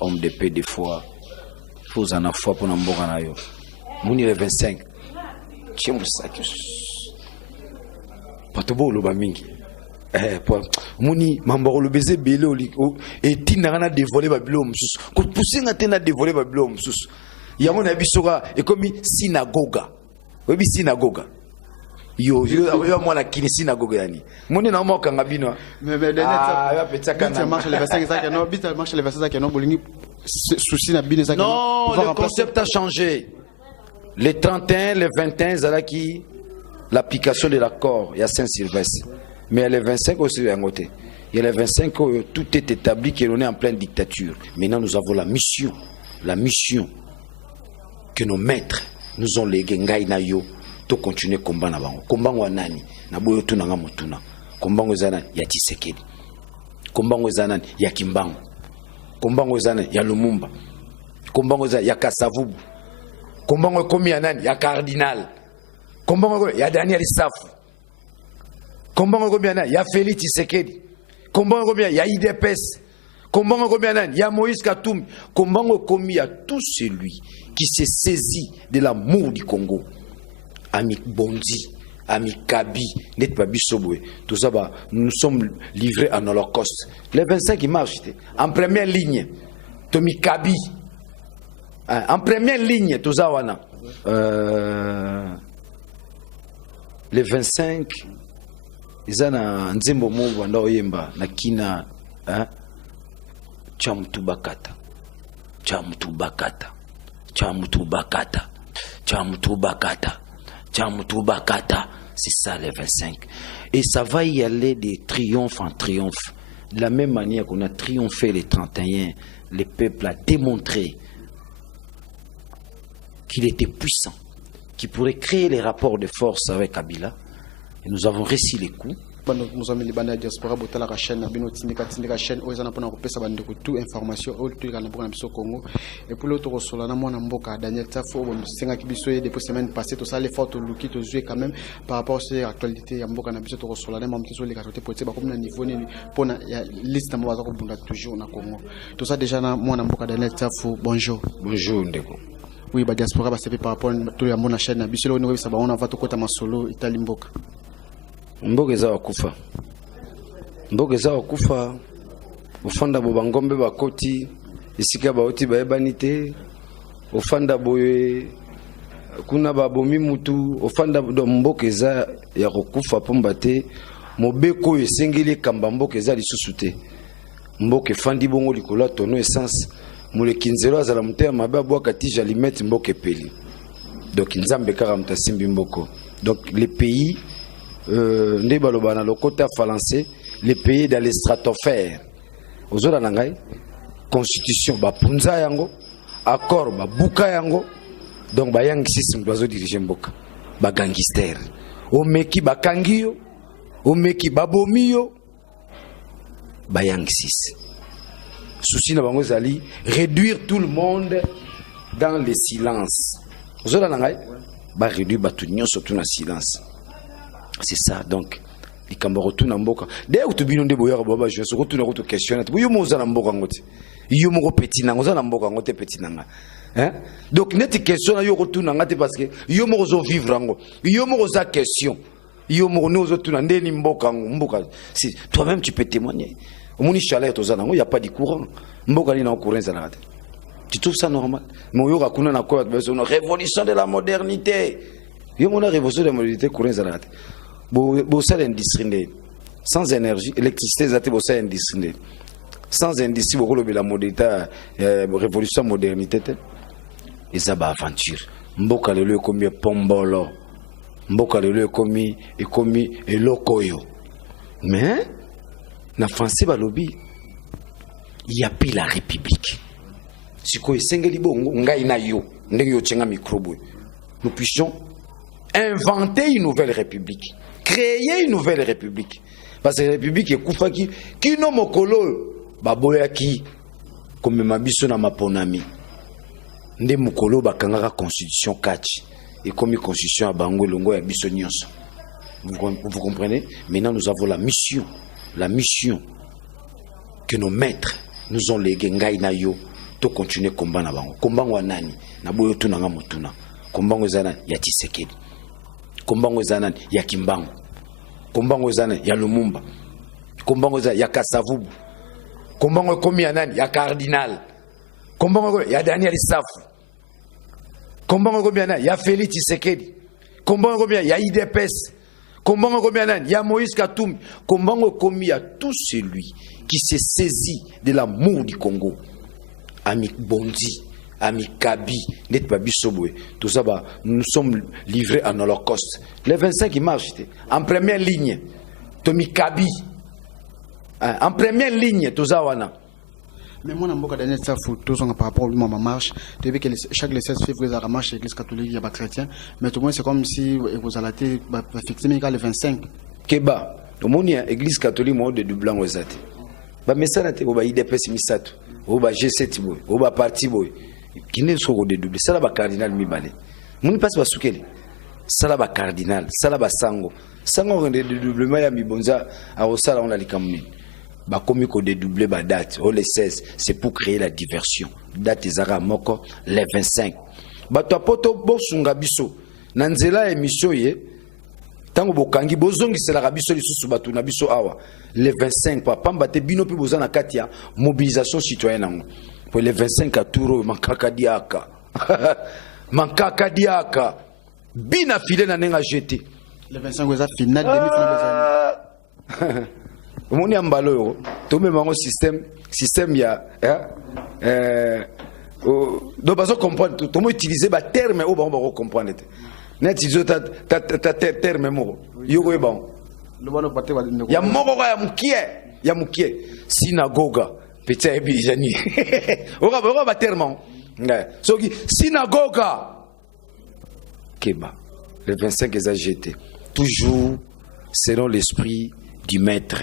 homme de paix des fois. Faut en avoir foi pour nous mboka yo. Muni le 25. Tiens ça que. Pas tout beau le bamingi. Muni mambaro le baiser belé et tinarana dévoiler babylone sus. Ko pousser na dévoiler babylone sus. Ya mon abisoka et comme synagogue. Oui synagogue. Yo moi la kini synagogue yani. Muni na mo kanga bino. Mais ya petit kana. Marche le verset ça que non, bita marche le verset ça que non bolingi souci na bino ça que non. Le concept a changé. Les 31, les 21 zalaki l'application de l'accord, il y a Saint-Sylvestre. Mais il y a les 25 aussi à côté. Il y a les 25 où tout est établi qu'on est en pleine dictature. Maintenant, nous avons la mission que nos maîtres nous ont légué ngai na yo to continuer combat na bango. Combat wa nani na boyo tuna nga mutuna. Combat ngozana ya Tshisekedi. Combat ngozana ya Kimbangu. Combat ngozana ya Lumumba. Combat ngozana ya Kasavubu. Combat ngokomi ya nani ya Cardinal. Combat ngokomi ya Daniel Safu. Combat ngokomi ya nani ya Félix Tshisekedi. Combat ngokomi ya IDPS. Combat ngokomi ya nani ya Moïse Katumbi. Combat ngokomi ya tout celui qui s'est saisi de l'amour du Congo. Ami Bondi, ami Kabi, net Babi Soboué. Tout ça, nous sommes livrés en holocauste. Les 25 qui marchent, en première ligne, Tomi Kabi. En première ligne, tout ça, wana. Les 25, ils ont un nzembo mo wanda oyemba na kina Chamtubakata. Chamtubakata. Chamtubakata. Chamtubakata. Chamtubakata. C'est ça les 25. Et ça va y aller de triomphe en triomphe. De la même manière qu'on a triomphé les 31, le peuple a démontré qu'il était puissant, qu'il pourrait créer les rapports de force avec Kabila. Et nous avons réussi les coups. Nous avons les diaspora botala la chaîne bino tindika chaîne oyana pona kopesa bandeko tout information au tout kana pona biso Congo et pour l'autre resola na mwana mboka Daniel Tafo bon senga kibiso depuis semaine passée tout ça les photos luki to jouer quand même par rapport à l'actualité ya mboka na biso to resola na mamtiso les côté poté ba comme na niveau ni pona ya liste na mwaza ko bunda toujours na Congo tout ça déjà na mwana mboka Daniel Tafo bonjour ndeko. Oui ba diaspora ba sepe par rapport tout ya mona chaîne na biso lo ni ça ba on va to kota masolo itali mboka. Mboka za wakufa. Mboka za wakufa. Ofanda bo bangombe bakoti isika baoti baebanite. Ofanda boye kuna babomi mutu ofanda do mboka za ya kokufa pombate mobeko esengeli kamba mboka za lisusute. Mboka fandi bongo likola tono essence mulekinzelo azala mutea mababo akatija limete mboka peli. Donc nzambe kaka mutasimbi mboko. Donc les pays les pays dans les stratosphères. Aux autres nangai, constitution ba punza yango, accord ba buka yango, donc ba yang système doit diriger mboka, ba gangster. O meki ba kangio, o meki ba bomio, ba yang sis. Souci na bango zali réduire tout le monde dans le silence. Aux autres nangai, ba réduire ba tout nyon surtout dans silence. C'est ça donc les Camerounais na mboka dès que tu bino de boya baba je se retourne autre question yo mo za na mboka ngote yo mo petit na ngoza na mboka ngote petit nanga hein donc net question yo retourne ngate parce que yo mo zo vivre ngo yo mo za question yo mo no zo tuna ndeni mboka si toi même tu peux témoigner omoni chaleur to za nango y a pas de courant mboka ni na courant za na tu trouves ça normal mo yo rakuna na quoi une révolution de la modernité yo mo na révolution de la modernité courant za na Bossa l'industrie sans énergie, électricité, ça bossa industrie. Sans industrie, beaucoup de la modernité, révolution modernité, et ça va aventure. Mboka le lieu comme pombolo, mboka le lieu comme et lokoyo. Mais na français ba lobby, il y a plus la République. Si quoi sengeli bongo ngai na yo, ndenge yo tchenga microbo. Nous puissions inventer une nouvelle République. Créer une nouvelle république. Parce que la république est Koufaki, qui non mokolo, baboyaki, comme mabiso na maponami. Nde mokolo bakangaka constitution kachi. Et comme une constitution à Bango Longo et à Bissonios. Vous comprenez? Maintenant nous avons la mission que nos maîtres nous ont légué ngai na yo to continuer combat na bango. Combat wa nani na boyo tunanga mutuna. Combat ngozana ya Tshisekedi. Combat ngozana ya Kimbangu. Combat ngozana ya Lumumba. Combat ngozana ya Kasavubu. Combat ngokomi ya nani ya Cardinal. Combat ngokomi ya Daniel Safu. Combat ngokomi ya nani ya Félix Tshisekedi. Combat ngokomi ya IDPS. Combat ngokomi ya nani ya Moïse Katumbi. Combat ngokomi ya tout celui qui s'est saisi de l'amour du Congo. Ami Bondi, Ami Kabi, Net Babi Sobwe, tout ça, nous sommes livrés en holocauste. Les 25 qui marchent, en première ligne, Tomi Kabi, en première ligne, tout ça, wana. Mais moi, je suis Daniel Safou, tout ça par rapport à ma marche. Depuis que chaque 16 février, il y a la marche de l'église catholique, il y a des chrétiens. Mais tout le monde, c'est comme si vous allez fixer le 25. Keba, tout le monde, l'église catholique, moi, de Dublin, vous êtes. Mais ça, c'est un IDPS Misato. Oba G7 boy, oba parti boy. Qui n'est pas de double. Ça là bas cardinal mi balé. Mon passe pas soukeli. Ça là bas cardinal, ça là bas sango. Sango de doublement ya mi bonza a osala on a likamni. Ba komi ko dédoubler ba date. Oh les 16, c'est pour créer la diversion. Date ezara moko les 25. Ba to poto bosunga biso. Na nzela émission ye. Tango bokangi bozongi c'est la biso lisusu batu na biso awa. Les 25 papa mbate bino pe bozana katia mobilisation citoyenne pour les 25 à Touro mankaka diaka mankaka diaka bina filé na nenga jeté les 25 oza final demi-finale omoni ambalo yo to me mango système ya do bazo comprendre to mo utiliser ba terme o ba comprendre net izo ta terme mo yo ko ba ya moko ya mukie synagoga petit ebijani oka ba terme so synagoga Keba le 25 les a jeté toujours selon l'esprit du maître.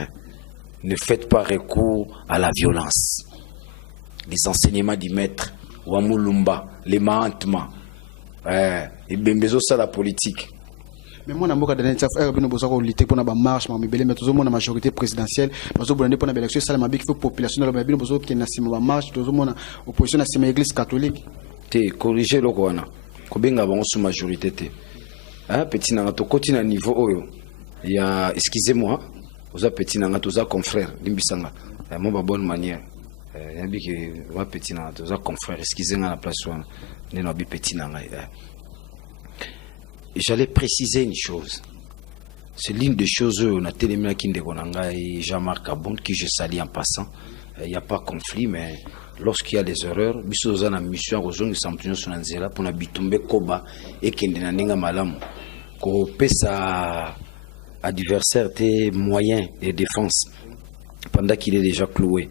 Ne faites pas recours à la violence. Les enseignements du maître Wamulumba, les mahantements et bembezo ça la politique. Mais moi, je suis en lutter pour la marche, mais toujours la majorité présidentielle, parce que pour l'élection, c'est la population, qui est marche, opposition à l'église catholique. Tu corrigé le Rwanda. Combien avons sous majorité? Petit n'a pas continué à niveau. Il y a, excusez-moi, vous avez petit n'a pas tous confrères, limbisanga. Moi, bonne manière. Il y a que petit n'a pas tous confrères. Excusez-moi la place où on est petit n'a pas. J'allais préciser une chose. C'est l'une des choses où on a télé qui et Jean-Marc Abond, qui je salue en passant. Il n'y a pas de conflit, mais lorsqu'il y a des erreurs, nous avons une mission nous sommes sur Nanzela pour nous koba et qu'il y a des malam. Qu'on peut sa adversaire des moyens de défense pendant qu'il est déjà cloué.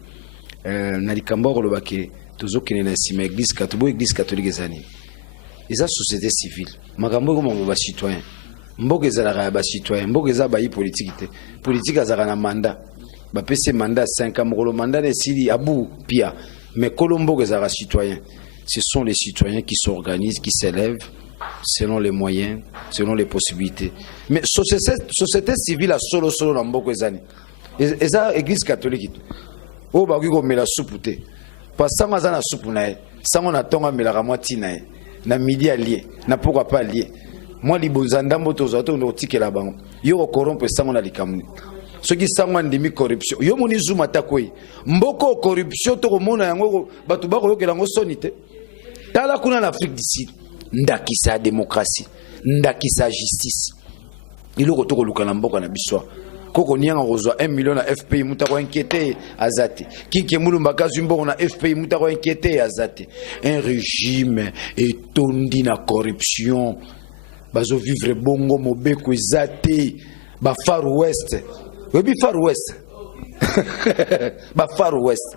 Nalikambor le baké, toujours qu'il y a une église catholique zani. Et la société civile. Makambo comme ba citoyen. Mboke ezalaka ba citoyen, mboke eza ba politique te. Politique azaka na mandat. Ba pese mandat 5 ans, le mandat de sili abou pia. Mais Colombo ezalaka citoyen. Ce sont les citoyens qui s'organisent, qui s'élèvent selon les moyens, selon les possibilités. Mais société civile a solo na mboke ezani. Eza église catholique. O ba ko mela soupe te. Parce que ça na soupe na e. Sango na tonga mela ka moitié na e. Na midi allié, na pourquoi pas allié. Moi, les bonzanda motos, auto no tike la bango. Yo corrompe sango na likamni. Ce qui sango ndimi corruption. Yo moni zuma takoi. Mboko corruption to mona yango batu ba ko yokelango sonite. Tala kuna na Afrique d'ici. Ndakisa démocratie, ndakisa justice. Iloko to ko lukana mboka na biswa. Koko nianga kozwa 1 million na FPI mutako inquiété azate kinke mulumba kazumbo na FPI mutako inquiété azate un régime etondi na corruption bazo vivre bongo mobeko ezate ba Far West webi Far West ba Far West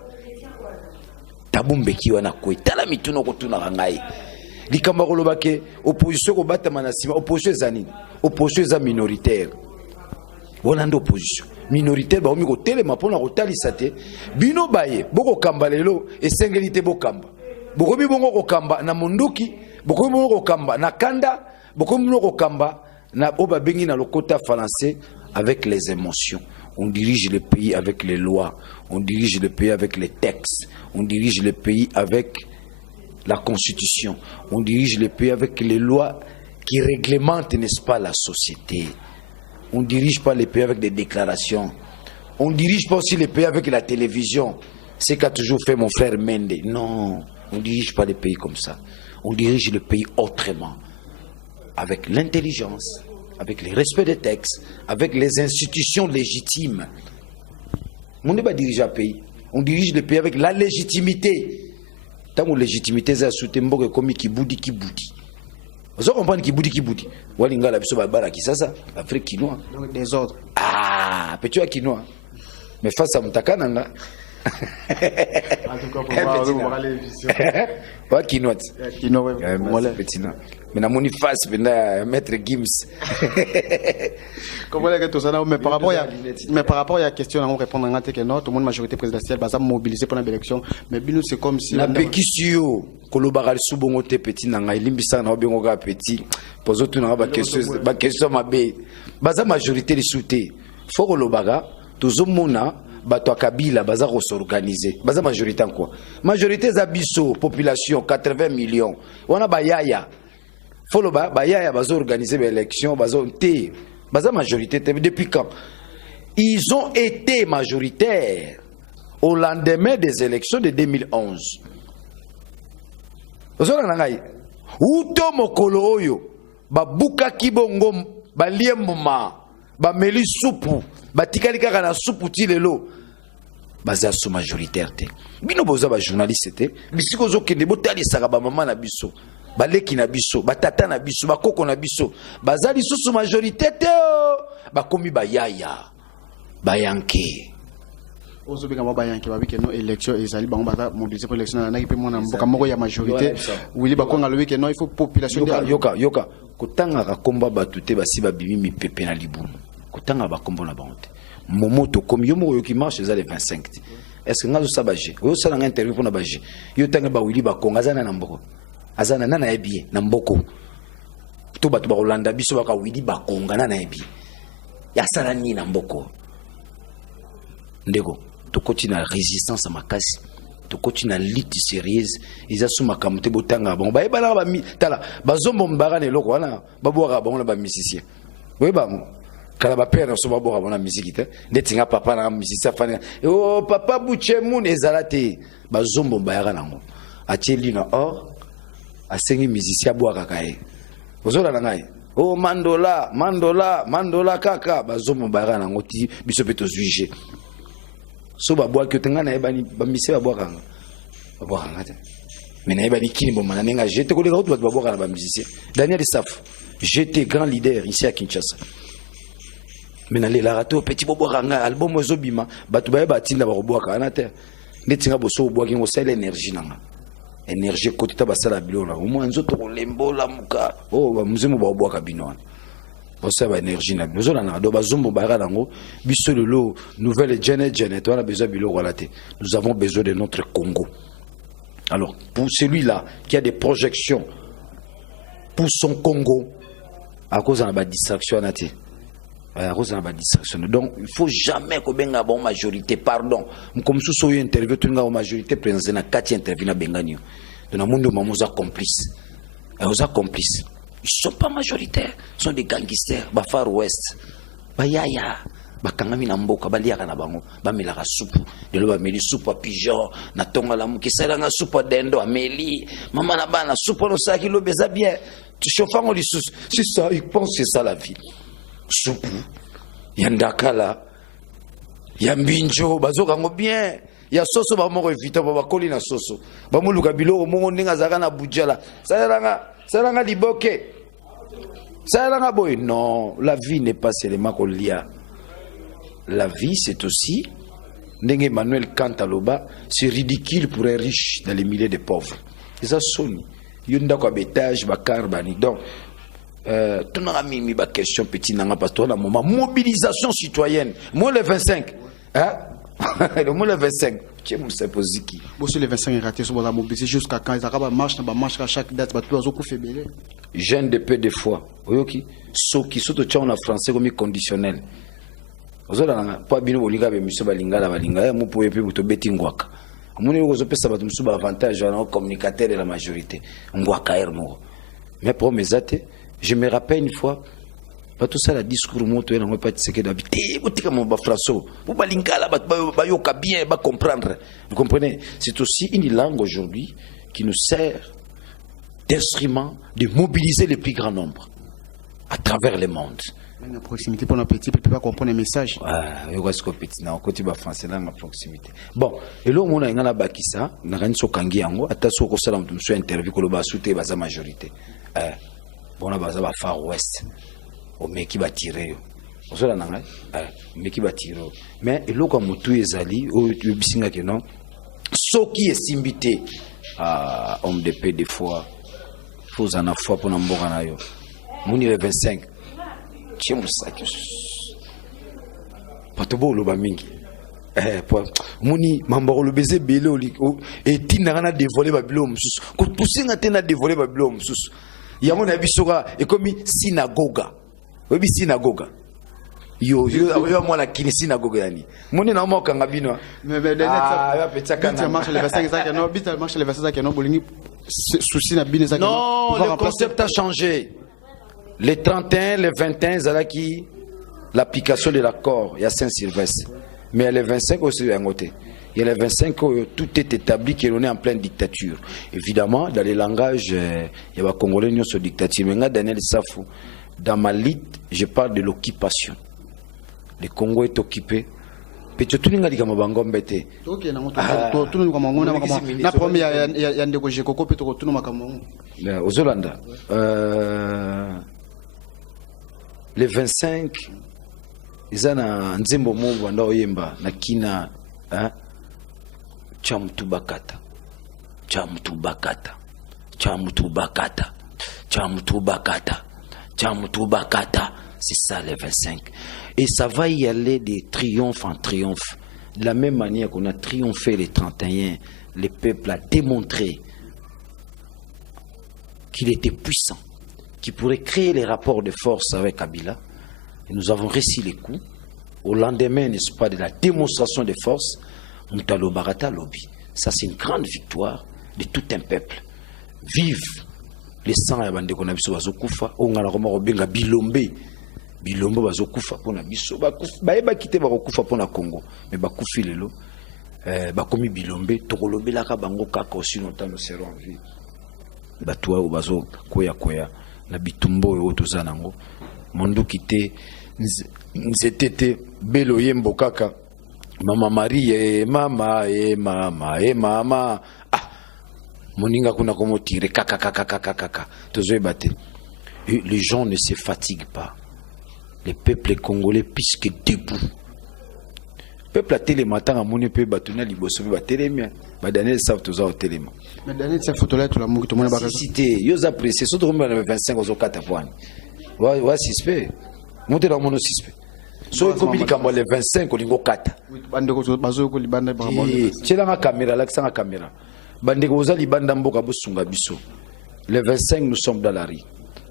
tabumbe kiwa na koitala mituno kotuna ngai likamba kolobake opposition ko batama na sima opposition ezani opposition eza minoritaire. On a une opposition minoritaire, bah on me telema pour la rotalisa te. Bino baye, boko kamba lelo et singélité bokamba. Boko mi bongo kamba na munduki, boko mi bongo kamba na kanda, boko mi bongo kamba na oba bengi na lokota français avec les émotions. On dirige le pays avec les lois, on dirige le pays avec les textes, on dirige le pays avec la constitution, on dirige le pays avec les lois qui réglementent, n'est-ce pas, la société. On ne dirige pas les pays avec des déclarations. On ne dirige pas aussi les pays avec la télévision. C'est qu'a toujours fait mon frère Mende. Non, on ne dirige pas les pays comme ça. On dirige le pays autrement. Avec l'intelligence, avec le respect des textes, avec les institutions légitimes. On n'est pas dirigé un pays. On dirige le pays avec la légitimité. Tant que la légitimité, c'est soutenu comme qui boudi. Vous comprenez qui boudi. Walinga la biso babara qui ça Afrique quinoa. Donc des ordres. Ah, petit à quinoa. Mais face à Mutakananga. En tout cas, pour voir les visions. Ouais, quinoa. Quinoa, ouais. Petit non. Mais na moni face benda maître Gims. Comment est-ce que tout ça mais par rapport à la question on répondre en que non tout le monde majorité présidentielle va mobiliser pour l'élection mais bino c'est comme si la bekisio kolobagal subongo te petit nanga limbisa na obengo ka petit pozo tu na ba question mabe baza majorité de souté faut kolobaga tozomona bato kabila baza ko s'organiser baza majorité en quoi majorité za biso population 80 millions wana bayaya faut bayaya bazo organiser l'élection bazo te baza majorité depuis quand ils ont été majoritaires au lendemain des élections de 2011. Ozona ngai uto mokolo oyo babuka kibongo baliembuma bameli supu batikali kaka na supu ti lelo baza sous majoritaire te bino boza ba journaliste te bisiko zokende botalisaka ba mama na biso baleki na biso batata na biso bakoko na biso baza lisusu majorité te bakomi bayaya bayanke ozo bika bayanke babike no élection ezali bango baza mobiliser pour élection na kipe mona mboka moko ya majorité wili bakonga lobi ke no il faut population yoka kotanga ka komba batute basi babimi mipepe na libumu kotanga ba kombo na bangote momoto comme yo mo yoki marche za le 25 est-ce que ngazo sabaje oyo sala nga interview pona baje yo tanga ba wili bakonga zana na mboko azana nana ebie na mboko to bato ba Holanda biso baka wili bakonga nana ebie ya sala ni na mboko ndeko to continue résistance à makasi to continue lutte sérieuse ils sous makamute botanga bon ba ebala ba tala bazombo mbara ne loko wana babwaka bango na ba musicien oui ba kala ba père so babwaka bona musique te ndetinga papa na musicien fana oh papa buche mun ezalate bazombo mbara nango atieli na or asengi musicien bwaka kae ozola na ngai oh mandola kaka bazombo mbara nango ti biso peto juger so babwa que tenga na ebani bamise babwa kanga te mais na ebani kini bomana nenga j'étais ko leka to babwa kana ba musicien Daniel Saf j'étais grand leader ici à Kinshasa mais na lela rato petit babwa kanga album ozobima batu baye batinda ba robwa kana te netinga boso obwa kingo sala énergie nanga énergie côté ta basala bilona au moins nzoto ko lembola muka oh ba muzimu ba obwa kabino ça va énergie na besoin na do bazombo bara nango biso lelo nouvelle Janet on a besoin bilo relaté nous avons besoin de notre Congo. Alors pour celui-là qui a des projections pour son Congo à cause de la distraction à cause de la distraction donc il faut jamais que benga bon majorité pardon comme sous so interview tout nga majorité présenter na 4 interview na benganio de na mundo mamuza complice aux complices. Ils ne sont pas majoritaires, ils sont des gangsters, ba Far West, ba yaya, ba kangami na mboka, ba liaka na bango, ba melaka supu, de lo ba meli supu a pigeon, na tonga la muki, salanga supu a dendo, a meli, maman na bana, supu no saki lo beza bien, tu chauffes en sous, c'est ça, ils pensent que c'est ça la vie. Supu, yandakala, yambinjo, bazoka ngo bien. Ya soso ba moko evita ba koli na soso ba muluka biloko mongo ndinga zaka na bujala salanga liboke salanga boy non la vie n'est pas seulement kolia la vie c'est aussi ndenge Emmanuel Kant aloba c'est ridicule pour un riche dans les milliers de pauvres et ça sonne yonda ko bétage ba carbani donc tunanga mimi ba question petit nanga parce que na moment mobilisation citoyenne moi le 25 hein le mot le 25 tu sais posiki bosso le 25 raté sur la mobilisation jusqu'à quand ils arabes marche à chaque date ba tout ko febele jeune de peu de fois oyoki so qui soto tcha en français comme conditionnel ozolana po bino bolinga be miso balingala balinga mo po epe to beti ngwaka moni ko zopesa batu musuba avantage na communicateur de la majorité ngwaka ermo mais pour mes athées je me rappelle une fois pas tout ça la discours moto et non pas tseke d'habiter botika mo ba français bo balingala ba yoka bien ba comprendre vous comprenez c'est aussi une langue aujourd'hui qui nous sert d'instrument de mobiliser le plus grand nombre à travers le monde. La proximité pour nos petits, peut pas comprendre les messages. Ah, il y a ce petit na côté ba français là la proximité. Bon, et là on a ngana bakisa, na ngani so kangi yango, ata so ko sala mutu so interview ko lo ba souté ba za majorité. Bon na ba za ba far west. O meki ba tirer yo. O so la nanga, meki ba tirer. Mais et là ko mutu ezali o bisinga ke non. So qui est simbité à homme de paix des fois. Faut en avoir pour na mboka na yo. Muni le 25. Patobo loba mingi muni mambaro le baiser belé et tinana dévoiler babilo mususu ko poussinga tena dévoiler babilo mususu yango na bisoka et comme synagoga webi synagoga yo moi la kini synagoga yani muni na mo kanga bino mais ya petaka na marche le 25 ça non bita marche le 25 ça non bolingi souci na bino ça non le concept a changé. Les 31, les 21, c'est l'application de l'accord, il y a Saint-Sylvestre. Mais les 25 aussi, d'un côté. Il y a les 25, tout est établi, qu'on est en pleine dictature. Évidemment, dans les langages, il y a les Congolais qui sont dictature. Mais Daniel Safou, dans ma liste, je parle de l'occupation. Le Congo est occupé. Petit tout le monde dit que Mabango mbete. Ok, tout le monde na premier ya ndeko jekoko peut tout le monde aux Hollanda. Les 25 ils ont un nzembo mobo ndo yemba na kina chamtubakata c'est ça les 25 et ça va y aller de triomphe en triomphe de la même manière qu'on a triomphé les 31 le peuple a démontré qu'il était puissant, qu'il pourrait créer les rapports de force avec Kabila. Et nous avons réussi les coups. Au lendemain, n'est-ce pas, de la démonstration de force, Moutalo Barata Lobby. Ça, c'est une grande victoire de tout un peuple. Vive les sangs et bande qu'on a vu sur Bazokufa. On a la Bilombe. Bilombe Bazokufa pour la biso. Baeba quitter Bazokufa pour la Congo. Mais Bakoufi Lelo. Bakomi Bilombe. Tokolobe la Kabango Kaka aussi longtemps nous serons en vie. Batwa ou bazo koya na bitumbo yo tozanango mondu kité nzetete belo yembo kaka mama Marie mama moninga kuna komo tire kaka tozoe baté les gens ne se fatiguent pas les peuples congolais puisque debout peuple a télématin à mon épée batuna liboso ba télémia ba Daniel savent tous au téléma mais Daniel cette photo là tu la mouki tout le monde ba cité yo apprécié surtout comme le 25 aux 4 points wa suspect monter dans mon suspect so comme il kambo le 25 au lingo 4 bande ko bazo ko libanda ba tshela ma caméra là ça caméra bande ko za libanda mboka bosunga biso le 25 nous sommes dans la rue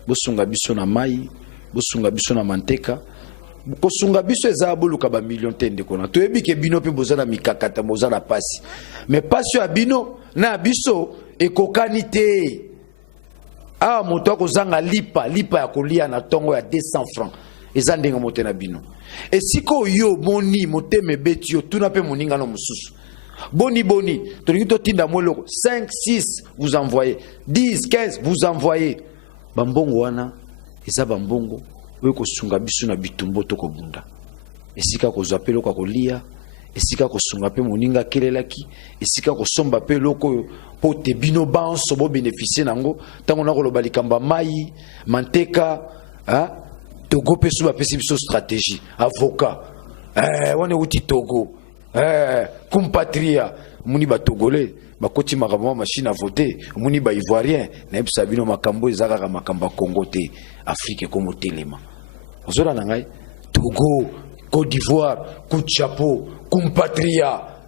bosunga biso na mai bosunga biso na manteka kosunga biso eza boluka ba million tende kona toyebi ke bino pe bozana mikakata bozana pasi mais pasi ya bino na biso ekokani te moto akozanga lipa ya kolia na tongo ya 200 francs eza ndenga mote na bino et siko yo moni moteme beti yo tuna pe moninga no mususu boni tolingi totinda moloko 5 6 vous envoyez 10 15 vous envoyez bambongo wana eza bambongo kosunga biso na bitumbo to kobunda esika kozwa pe loko kolia esika kosunga pe moninga kelelaki esika kosomba pe loko po te bino banso bo bénéficier nango tango na koloba likamba mai manteka Togo pe suba pesi biso stratégie avocat wana uti Togo compatria muni ba togolais bakoti makambo machine à voter muni ba ivoirien na ebisa bino makambo ezaka makambo Congo te Afrique comme telema ozora nangai Togo Côte d'Ivoire coup de chapeau compatria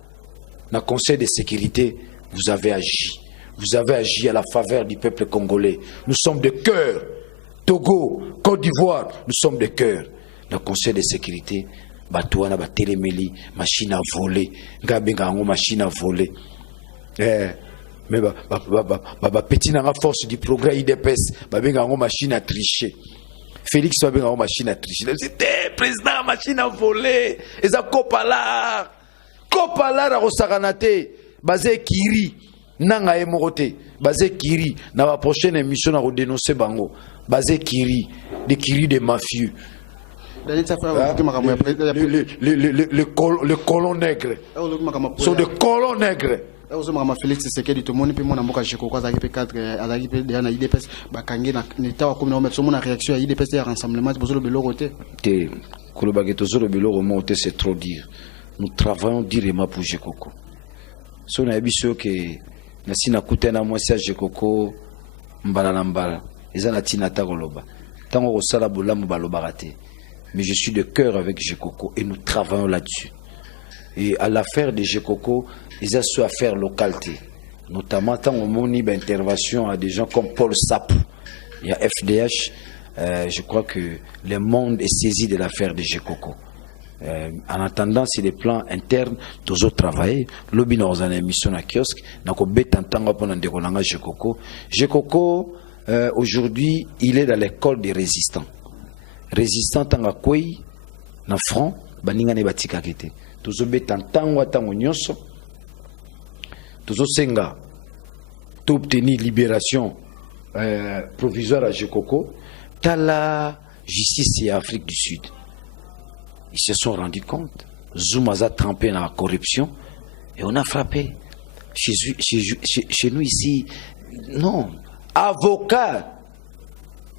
na Conseil de sécurité vous avez agi à la faveur du peuple congolais. Nous sommes de cœur. Togo, Côte d'Ivoire, nous sommes de cœur. Le Conseil de sécurité Batouana ba téléméli, machine à voler, ngabenga ngo machine à voler. Mais petit n'a force du progrès IDPS, benga ngo machine à tricher. Félix va benga ngo machine à tricher. C'était président machine à voler. Et ça Kopala a rosaganate, basé Kiri, nanga emorote, basé Kiri, na la prochaine émission à redénoncer bango, basé Kiri, des Kiri des mafieux. Le colon nègre sont des colons nègres. Félix Tshisekedi tout le monde peut mon amboka Jekoko azaki pe 4 azaki pe na IDPS bakangi na neta wa komina mettre mon réaction à IDPS ya rassemblement pour le beloro te kolobageto zolo beloro monte c'est trop dire. Nous travaillons directement pour Jekoko. So na biso ke na sina kutena moi sia Jekoko mbala na mbala ezana tina ta koloba tango ko sala bolamu balobaka te. Mais je suis de cœur avec Jekoko et nous travaillons là-dessus. Et à l'affaire de Jekoko, ils ont su affaire localité. Notamment, tant on a une intervention à des gens comme Paul Sapou. Il y a FDH. Je crois que le monde est saisi de l'affaire de Jekoko. En attendant, c'est des plans internes, tous autres travaillent. Lobby dans une émission à kiosque. Donc, on bet en temps pour en Jekoko. Jekoko, aujourd'hui, il est dans l'école des résistants. Résistant tanga koi na front baninga ne batika kete tozo beta ntango atango nyonso tozo senga to obtenir libération provisoire à Jekoko tala justice et Afrique du Sud. Ils se sont rendus compte Zuma a trempé dans la corruption et on a frappé chez nous ici. Non, avocat,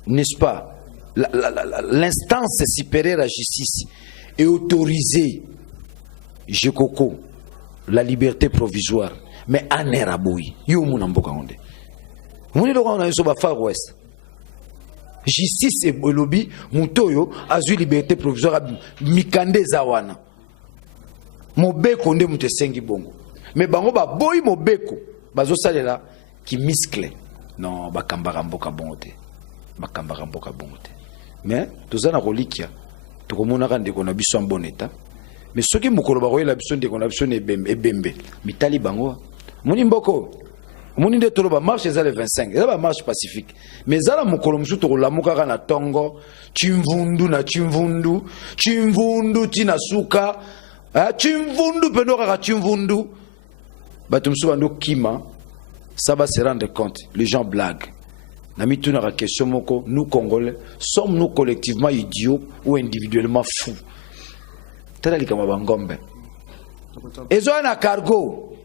n'est-ce pas? L'instance supérieure à la justice est autorisée, Jekoko, la liberté provisoire, mais en Eraboui, yo munamboka onde. Muni lo on a yoso ba Far West. Justice et lobby mutoyo azu liberté provisoire mikande zawana. Mobeko nde mutesengi bongo. Mais bango ba boy mobeko bazo salela ki miscle. Non, ba kambara mboka bongote. Ba kambara mboka bongote. Mais tous en reliquia, tout comme on a rendu qu'on a biso en bon état. Mais ceux qui m'ont collaboré la biso de qu'on a biso et bembe. Mais talibango, moni mboko, moni de toloba marche les années 25, et là marche pacifique. Mais ça la mokolo msu to la mukara na tongo, chimvundu na chimvundu, chimvundu tina suka, chimvundu penora chimvundu. Batumsu bando kima, ça va se rendre compte. Les gens blaguent. Nous Congolais, sommes-nous collectivement idiots ou individuellement fous? Et ça a un cargo.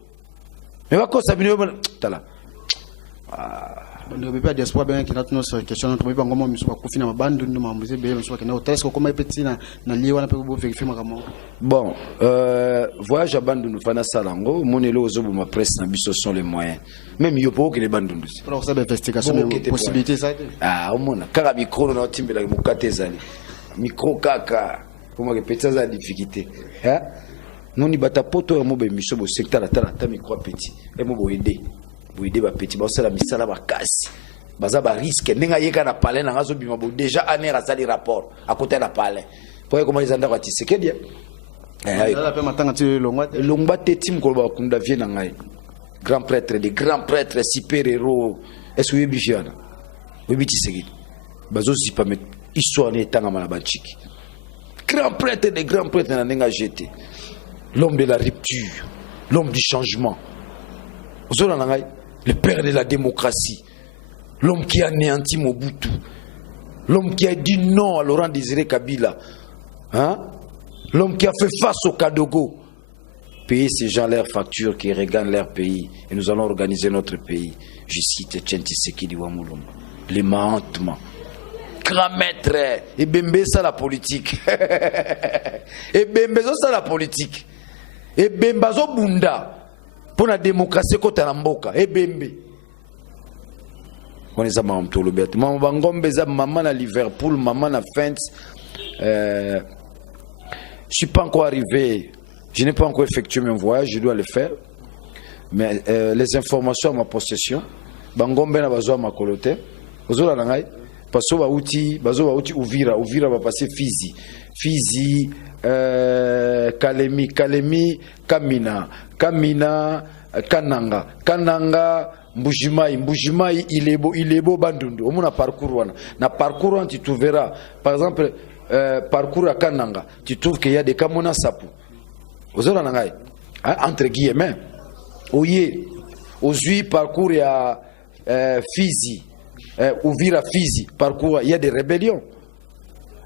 Mais va quoi ça vient? On ne peut pas d'espoir bien qu'il y a une question. On ne peut pas comment nous sommes confinés à ma bande. Nous m'avons dit bien sûr que nous test comment petit na lié on a pu vérifier ma caméra. Bon, voyage à bande nous fana salango. Mon élo aux ma presse na biso sont les moyens. Même yopo que les bandes nous. Alors ça investigation possibilité ça. Ah au moins car micro na timbe la mukate zali. Micro kaka. Comment répéter ça difficulté. Hein? Nous ni bata poto mo be miso bo secteur la ta micro petit. Et mo bo aider. Vous aider petit ba la misala ba kasi baza ba risque nenga yeka na palais na ngazo bima bo déjà anera sali rapport à côté na palais pour comment ils andaka kwa Tshisekedi la pe matanga ti longba te tim ko ba kunda vie na ngai grand prêtre des grands prêtres super héros est-ce que yebi fiana yebi Tshisekedi bazo zipa met histoire ne tanga mala ba chiki grand prêtre des grands prêtres na nenga jeté l'homme de la rupture, l'homme du changement. Le père de la démocratie, l'homme qui a anéanti Mobutu, l'homme qui a dit non à Laurent Désiré Kabila, hein? L'homme qui a fait face au Kadogo. Payer ces gens leurs factures qui regardent leur pays et nous allons organiser notre pays. Je cite Tshisekedi Wamulum, les mahantements. Grand maître, et Bembe ça la politique. Et Bembe ça la politique. Et Bembe ça bunda. Pour la démocratie kota na mboka ebembe on est à maman to lobet maman bangombe za maman à Liverpool maman à Fence je suis pas encore arrivé, je n'ai pas encore effectué mon voyage, je dois le faire, mais les informations à ma possession bangombe na bazo ma kolote ozola na ngai parce que bazo bauti Uvira va passer Fizi Kalemi Kamina Kananga Mbujimai Ilebo Bandundu omona parcours wana na parcours wana tu trouveras par exemple parcours à Kananga tu trouves qu'il y a des Kamona Sapu ozona nangai entre guillemets oye ozui parcours ya Fizi Uvira Fizi parcours il y a des rébellions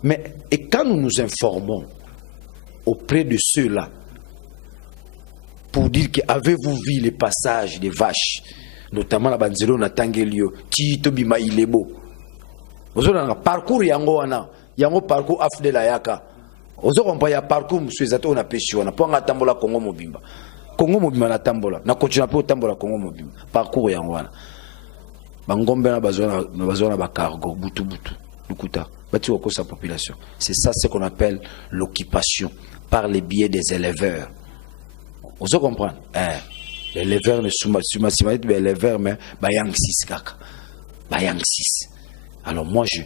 mais et quand nous nous informons auprès de ceux-là pour dire que avez-vous vu les passages des vaches notamment la banzelo na tangelio Tito Bima Ilebo ozona parcours yango parcours afde la yaka ozokompa ya parcours msuezato na peshi wana po nga tambola Congo mobimba na tambola na continue po tambola Congo mobimba parcours yango wana bangombe na bazona ba cargo butu lukuta bati oko sa population. C'est ça ce qu'on appelle l'occupation par les biais des éleveurs. Vous comprenez? Les éleveurs ne sont pas les éleveurs mais bayang 6 kaka. Bayang 6. Alors moi je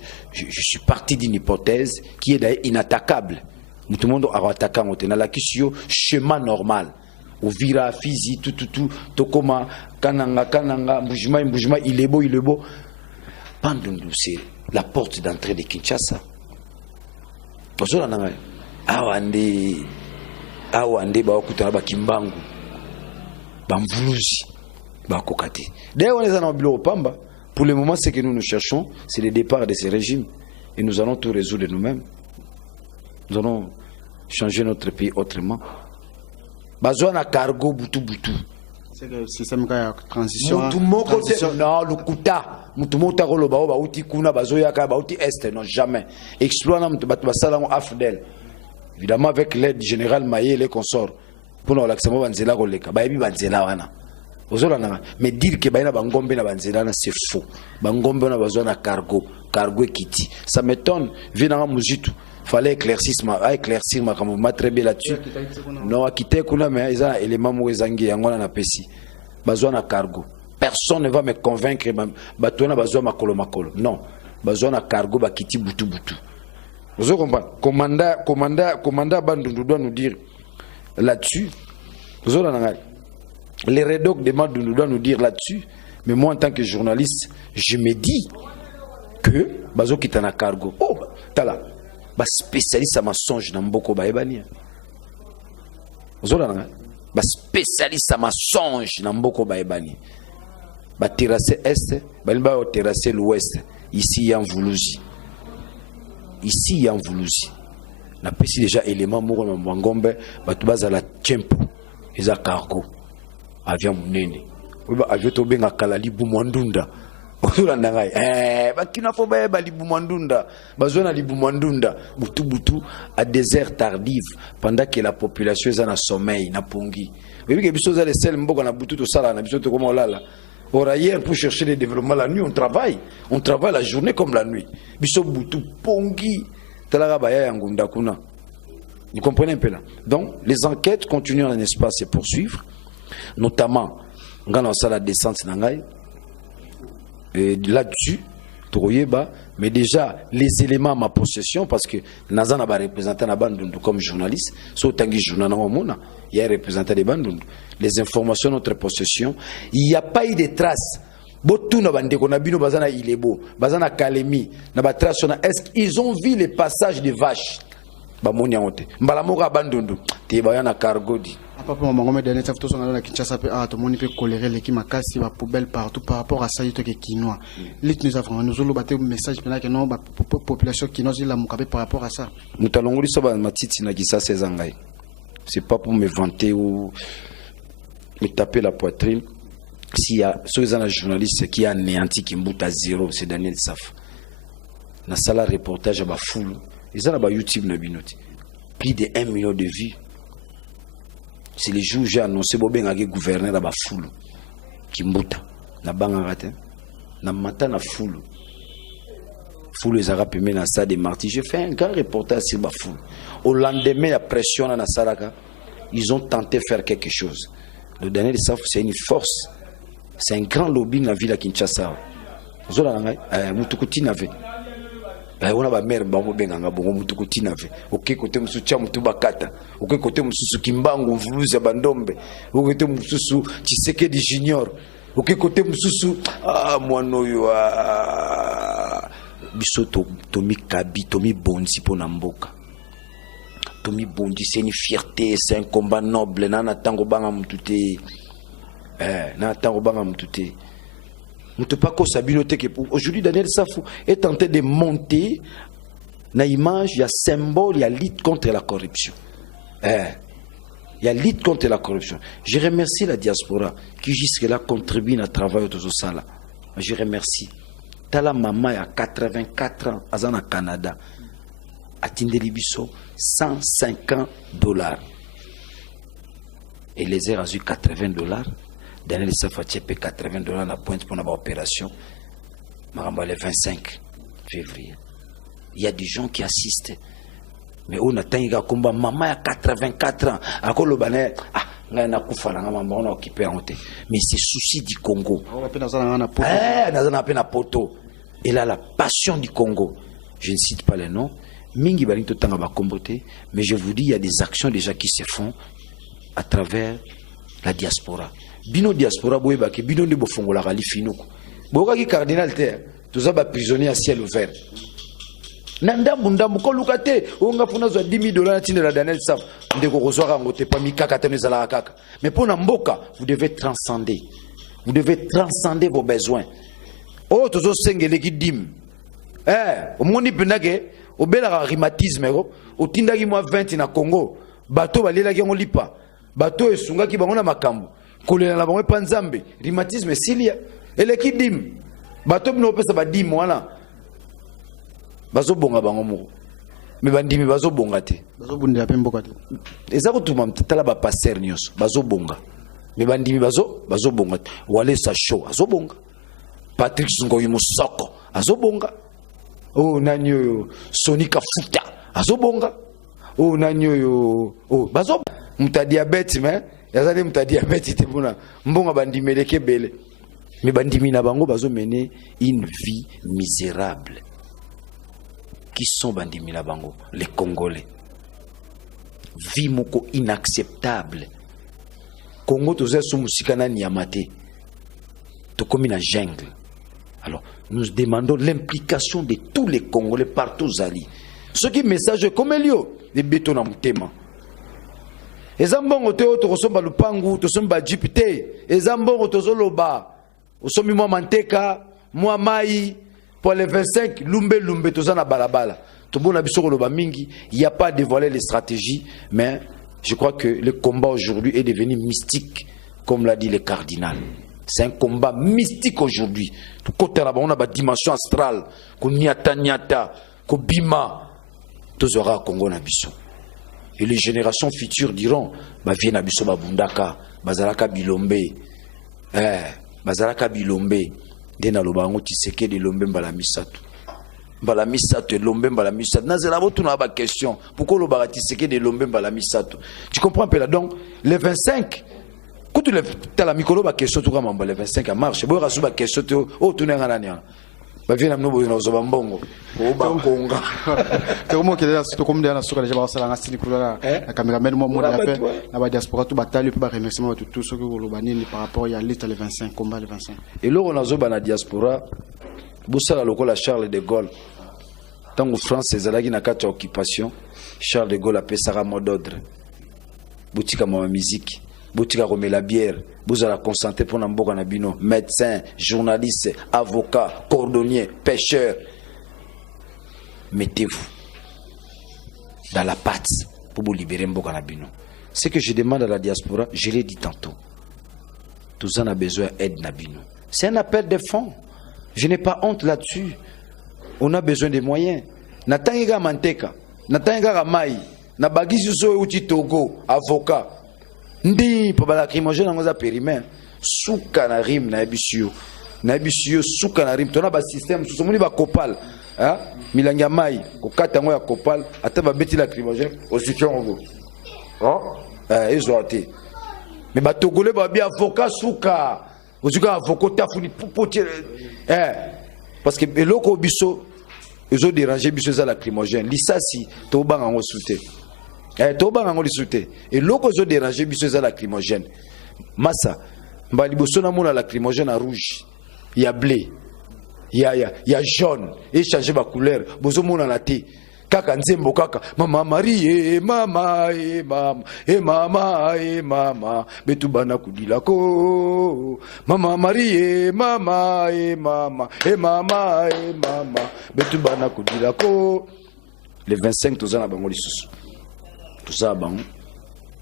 suis parti d'une hypothèse qui est d'ailleurs inattaquable. Tout le monde a attaqué on a la question chemin normal. Uvira Fizi tout Tokoma Kananga Mbujima Ilebo Bandundu c'est la porte d'entrée de Kinshasa. Awande ba okutana ba Kimbangu bamvuluzi ba kokate. D'ailleurs on est en bilo pamba. Pour le moment ce que nous cherchons c'est le départ de ces régimes et nous allons tout résoudre nous-mêmes. Nous allons changer notre pays autrement. Bazona cargo butu. C'est que le système de transition. Non, le kuta. Mutumoto koloba ba uti kuna bazoya ka ba uti est non jamais. Exploit na mutu basala en afdel. Évidemment avec l'aide du général Maye et les consorts pour nous l'accès banzela koleka. Ba yebi banzela wana. Ozolana mais dire que ba na bangombe na banzela na c'est faux. Bangombe na bazona cargo kiti. Ça m'étonne vina muzitu. Fallait éclaircir ma comme ma très bien là-dessus. Non, quitter kuna mais ils ont élément mouezangi yangona na pesi. Bazona cargo. Personne ne va me convaincre batona bazona makolo. Non. Bazona cargo ba kiti butu. Vous comprenez? Commandant Bandundu doit nous dire là-dessus. Vous avez les rédocs de Bandundu doit nous dire là-dessus. Mais moi en tant que journaliste, je me dis que bazo kitana cargo. Oh, tala. Ba spécialiste à mensonge dans Mboko Baebani. Vous avez ba spécialiste à mensonge dans Mboko Baebani. Ba terrasser est, ba terrasser l'ouest. Ici il y a Mvuluzi. Ici il y a Mvuluzi. Na pesi déjà élément moko na Mwangombe, ba to bazala tempo. Eza cargo. Avion munene. Ba avion to benga kala libu mwandunda. Bakina fo ba libu mwandunda. Bazona libu mwandunda. Butu à désert tardive pendant que la population est en sommeil na pongi. Vous voyez que biso za les sel mboko na butu to sala na biso to comme olala. Or ailleurs pour chercher le développement la nuit on travaille la journée comme la nuit. Biso butu pongi talaga baya yangunda kuna. Vous comprenez un peu là. Donc les enquêtes continuent en espace et poursuivre notamment ngana la descente nangai. Et là-dessus, mais déjà les éléments à ma possession, parce que Nazana va représenter la bande comme journaliste, sauf Tanguy journaliste, il y a un représentant des bandes, les informations à notre possession, il n'y a pas eu de traces. Est-ce qu'ils ont vu les passages des vaches? Papa Mangombe dernier ça photo na Kinshasa pe to moni pe colère l'équipe makasi ba poubelle partout par rapport à ça il to ke kinois lit nous avons nous olo baté message pena que non ba population kinois il la mukabe par rapport à ça mutalongoli so ba matiti na kisa sezangai c'est pas pour me vanter ou me taper la poitrine s'il y a ceux un journaliste qui a anéanti qui mbuta zéro c'est Daniel Saf na sala reportage ba full ils ont ba YouTube na binoti plus de 1 million de vues. C'est les jours où j'ai annoncé que le gouverneur a foule qui mbuta na bangara na mata na foule les arabes mais na stade de Marty. J'ai fait un grand reportage sur la foule. Au lendemain la pression na Saraka, ils ont tenté de faire quelque chose. Le dernier c'est une force, c'est un grand lobby dans la ville de Kinshasa. Zola mutukuti nave on a ba mère bango benganga bongo mutu kotina ve OK côté musucha mutu bakata OK côté mususu kimbangu mvuluza bandombe OK côté mususu Tshisekedi junior OK côté mususu mwana yo biso tomi kabi tomi bonzi pona mboka tomi bondi c'est une fierté c'est un combat noble na tango banga mutute na tango banga mutute. Nous ne pas que aujourd'hui Daniel Safou est tenté de monter na image, il y a symbole, il y a lutte contre la corruption. Il y a lutte contre la corruption. Je remercie la diaspora qui jusque-là contribue à travail autour de ça. Je remercie. Tala maman il y a 84 ans au Canada a Tindelibiso $150 et les airs a eu $80. Daniel Safati paye $80 à la pointe pour l'opération. Le 25 février. Il y a des gens qui assistent. Mais on a un combat. Maman a 84 ans. Mais c'est souci du Congo. Et là, la passion du Congo. Je ne cite pas les noms. Mais je vous dis, il y a des actions déjà qui se font à travers la diaspora. Bino diaspora boyeba ke bino ndebo fongola rali finuko boka ki cardinal te toza ba prisonnier à ciel ouvert na ndambu ko lukate onga funa zo $10,000 na tindela Daniel Saf ndeko kozwaka ngote pa mikaka teno ezala kaka mais pour na mboka vous devez transcender vos besoins oh tozo sengele ki dim omoni penake obela rhumatisme o tindaki moi 20 na Congo bato balela ki ngolipa bato esunga ki bango na makambo kolela la bango panzambe rhumatisme silia eleki dim bato bino pesa ba dim wana bazo bonga bango mo me bandimi bazo bonga te bazo bundela pe mboka te eza kutuma mtala ba passer nyos bazo bonga me bandimi bazo bonga wale sa show azo bonga Patrick Ngoyi Musoko azo bonga oh nanyo Sonika Futa azo bonga oh nanyo oh bazo muta diabète mais yazali muta diabète te pona mbonga bandimi leke bele mais bandimi na bango bazo mener une vie misérable. Qui sont bandimi na bango les Congolais vie moko inacceptable Congo toza sous musika na niamate to komi na jungle. Alors nous demandons l'implication de tous les Congolais partout zali ce qui message comme elio de béton na mutema ezambongo te to kosomba lupangu to somba jipite ezambongo to zoloba osomi mwa manteka mwa mai pour les 25 lumbe tozana balabala tobona biso koloba mingi il y a pas dévoilé les stratégies mais je crois que le combat aujourd'hui est devenu mystique comme l'a dit le cardinal. C'est un combat mystique aujourd'hui. Tout côté là-bas on a une dimension astrale ko nyata ko bima tozora Congo na biso. Et les générations futures diront ba vie na biso ba bundaka bazalaka bilombe bazalaka bilombe dena lobango Tshisekedi lombe mbala misato lombe mbala misato nazela botu na ba question pourquoi lobaka Tshisekedi lombe mbala misato tu comprends un peu là donc les 25 quand tu le la mikolo ba question tout comme le 25 à marche bo rasu ba question to o tu nenga nani ba vient na bozo zo bambongo ko ba konga comment que là c'est comme dans soka déjà ba sala ngasi kula la cameraman mo na fait na ba diaspora tout batali pe ba remerciement tout ce que vous lobanini par rapport à l'île les 25 combat les 25 et là on a zo ba na diaspora busala lokola Charles de Gaulle tango France ezalaki na kati occupation Charles de Gaulle appelé Sarah mot d'ordre boutika ma musique boutika comme la bière vous allez concentrer pour n'importe na bino médecin journaliste avocat cordonnier pêcheur mettez-vous dans la patte pour vous libérer mboka na bino. Ce que je demande à la diaspora, je l'ai dit tantôt, tous en a besoin d'aide na bino. C'est un appel de fonds, je n'ai pas honte là-dessus. On a besoin de moyens. Natanga manteka natanga mai na bagisi so uti Togo avocat ndi pour la lacrymogène ngoza périmètre souka na rim na bisio souka na rim tona ba système sous moni ba copal hein milanga mai ko kata ngo ya copal ata ba beti lacrymogène au sikongo ezoate mais ba togolais ba bien avocat souka ozuka avocat tafuni popotier parce que eloko biso ils ont dérangé biso za lacrymogène lisasi to banga ngo souté to banga ngo lisouté et loko ils ont dérangé biso za lacrymogène massa mba liboso na mona lacrymogène à rouge il y a blé il y a jaune et changer ba couleur bozo mona la té kaka nzembo kaka mama Marie mama mama mama betu bana kudila ko mama Marie mama mama mama betu bana kudila ko le 25 tous ans bango lisusu tout ça bango